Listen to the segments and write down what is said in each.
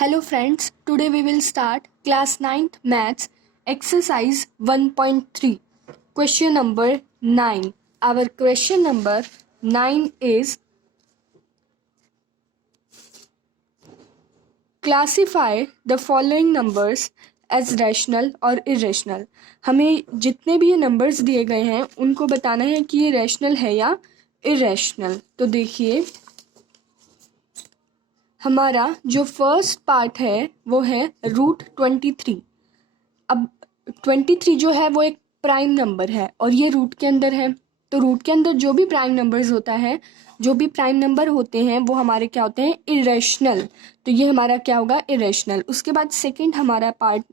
Hello friends, today we will start class 9th maths exercise 1.3 question number 9. Our question number 9 is classify the following numbers as rational और irrational. हमें जितने भी ये numbers दिए गए हैं उनको बताना है कि ये रैशनल है या irrational. तो देखिए हमारा जो फर्स्ट पार्ट है वो है √23. अब 23 जो है वो एक प्राइम नंबर है और ये रूट के अंदर है, तो रूट के अंदर जो भी प्राइम नंबर्स होता है, जो भी प्राइम नंबर होते हैं वो हमारे क्या होते हैं, इरेशनल. तो ये हमारा क्या होगा, इरेशनल. उसके बाद सेकंड है हमारा पार्ट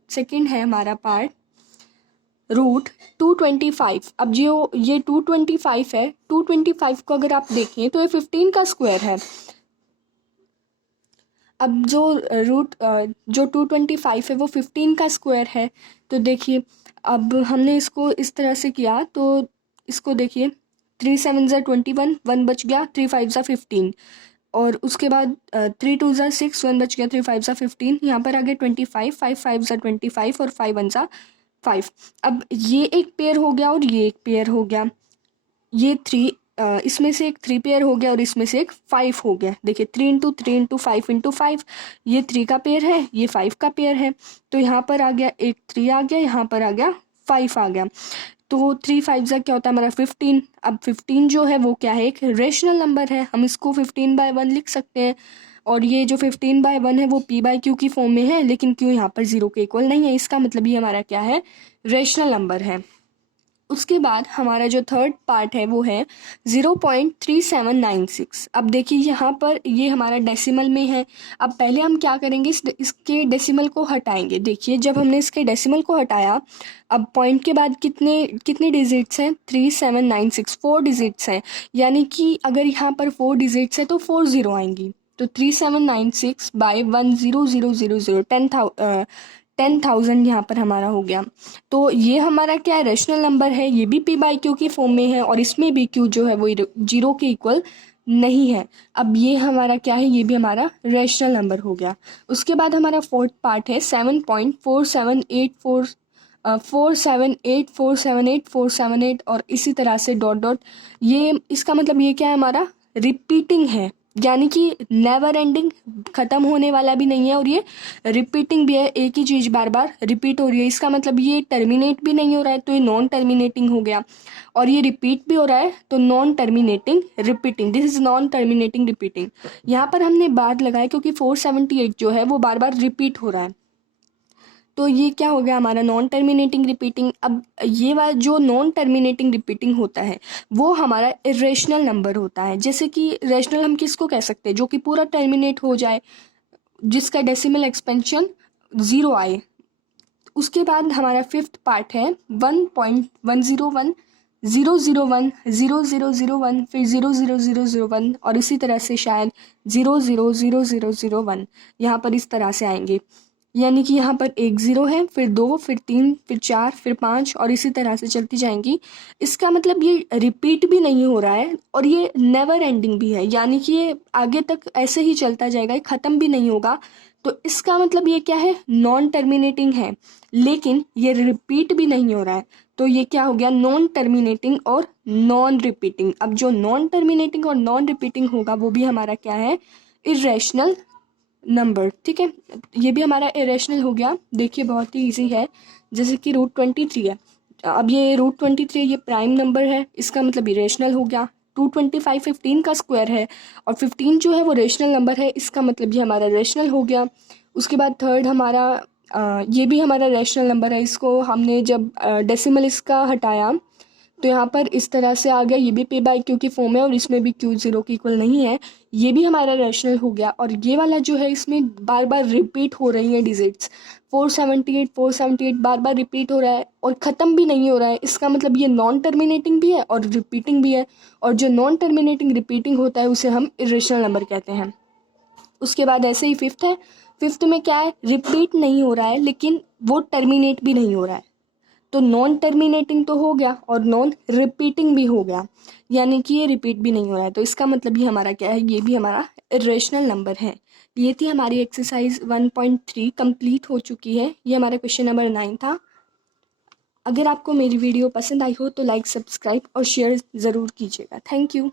√225. अब जो ये 225 है, 225 को अगर आप देखें तो ये 15 का स्क्वायर है. अब जो 225 है वो 15 का स्क्वायर है. तो देखिए अब हमने इसको इस तरह से किया, तो इसको देखिए 3 7 ज़ा 21, 1 बच गया, 3 5 ज़ा 15 और उसके बाद 3 2 ज़ा 6, 1 बच गया, 3 5 ज़ा 15. यहाँ पर आ गया 25, 5 5 ज़ा 25 और 5 1 ज़ा 5. अब ये एक पेयर हो गया और ये एक पेयर हो गया. ये इसमें से एक 3 पेयर हो गया और इसमें से एक 5 हो गया. देखिए 3 इंटू 3 इंटू 5 इंटू 5, ये 3 का पेयर है, ये 5 का पेयर है. तो यहाँ पर आ गया एक 3 आ गया, यहाँ पर आ गया 5 आ गया. तो 3 5 ज़ा क्या होता है हमारा 15. अब 15 जो है वो क्या है, एक रेशनल नंबर है. हम इसको 15/1 लिख सकते हैं और ये जो 15/1 है वो p/q की फॉर्म में है, लेकिन q यहाँ पर 0 के इक्वल नहीं है. इसका मतलब ये हमारा क्या है, रेशनल नंबर है. उसके बाद हमारा जो थर्ड पार्ट है वो है 0.3796. अब देखिए यहाँ पर ये हमारा डेसिमल में है. अब पहले हम क्या करेंगे, इसके डेसिमल को हटाएंगे. देखिए जब हमने इसके डेसिमल को हटाया, अब पॉइंट के बाद कितने डिजिट्स हैं, 3796, 4 डिजिट्स हैं. यानी कि अगर यहाँ पर 4 डिजिट्स है तो 4 ज़ीरो आएंगी. तो 3796/100000 10,000 यहाँ पर हमारा हो गया. तो ये हमारा क्या है, रेशनल नंबर है. ये भी p/q की फॉर्म में है और इसमें भी q जो है वो 0 के इक्वल नहीं है. अब ये हमारा क्या है, ये भी हमारा रेशनल नंबर हो गया. उसके बाद हमारा फोर्थ पार्ट है 7.4784478 और इसी तरह से डॉट डॉट. ये इसका मतलब ये क्या है, हमारा रिपीटिंग है. यानी कि नेवर एंडिंग, ख़त्म होने वाला भी नहीं है और ये रिपीटिंग भी है. एक ही चीज़ बार बार रिपीट हो रही है. इसका मतलब ये टर्मिनेट भी नहीं हो रहा है, तो ये नॉन टर्मिनेटिंग हो गया. और ये रिपीट भी हो रहा है, तो non terminating repeating. This is non terminating repeating. यहाँ पर हमने बार लगाया क्योंकि 478 जो है वो बार बार रिपीट हो रहा है. तो ये क्या हो गया हमारा, नॉन टर्मिनेटिंग रिपीटिंग. अब ये वाला जो नॉन टर्मिनेटिंग रिपीटिंग होता है वो हमारा इरेशनल नंबर होता है. जैसे कि रेशनल हम किसको कह सकते हैं, जो कि पूरा टर्मिनेट हो जाए, जिसका डेसिमल एक्सपेंशन 0 आए. उसके बाद हमारा फिफ्थ पार्ट है 1.101 001 0001, फिर 00001 और इसी तरह से शायद 000001 यहाँ पर इस तरह से आएंगे. यानी कि यहाँ पर एक 0 है, फिर 2, फिर 3, फिर 4, फिर 5 और इसी तरह से चलती जाएंगी. इसका मतलब ये रिपीट भी नहीं हो रहा है और ये नेवर एंडिंग भी है. यानी कि ये आगे तक ऐसे ही चलता जाएगा, ये ख़त्म भी नहीं होगा. तो इसका मतलब ये क्या है, नॉन टर्मिनेटिंग है, लेकिन ये रिपीट भी नहीं हो रहा है. तो ये क्या हो गया, नॉन टर्मिनेटिंग और नॉन रिपीटिंग. अब जो नॉन टर्मिनेटिंग और नॉन रिपीटिंग होगा वो भी हमारा क्या है, इरेशनल नंबर. ठीक है, ये भी हमारा इरेशनल हो गया. देखिए बहुत ही इजी है. जैसे कि √23 है. अब ये √23 ये प्राइम नंबर है, इसका मतलब इरेशनल हो गया. 225 15 का स्क्वायर है और 15 जो है वो रेशनल नंबर है, इसका मतलब ये हमारा रेशनल हो गया. उसके बाद थर्ड हमारा ये भी हमारा रेशनल नंबर है. इसको हमने जब डेसिमल इसका हटाया तो यहाँ पर इस तरह से आ गया. ये भी p/q की फॉर्म है और इसमें भी q 0 की इक्वल नहीं है. ये भी हमारा रेशनल हो गया. और ये वाला जो है इसमें बार बार रिपीट हो रही हैं डिजिट्स, 478 बार बार रिपीट हो रहा है और ख़त्म भी नहीं हो रहा है. इसका मतलब ये नॉन टर्मिनेटिंग भी है और रिपीटिंग भी है. और जो नॉन टर्मिनेटिंग रिपीटिंग होता है उसे हम इरेशनल नंबर कहते हैं. उसके बाद ऐसे ही फिफ्थ है. फिफ्थ में क्या है, रिपीट नहीं हो रहा है लेकिन वो टर्मिनेट भी नहीं हो रहा है. तो नॉन टर्मिनेटिंग तो हो गया और नॉन रिपीटिंग भी हो गया, यानी कि ये रिपीट भी नहीं हो रहा है. तो इसका मतलब ये हमारा क्या है, ये भी हमारा इरेशनल नंबर है. ये थी हमारी एक्सरसाइज 1.3 कंप्लीट हो चुकी है। ये हमारा क्वेश्चन नंबर 9 था। अगर आपको मेरी वीडियो पसंद आई हो तो लाइक, सब्सक्राइब और शेयर ज़रूर कीजिएगा। Thank you.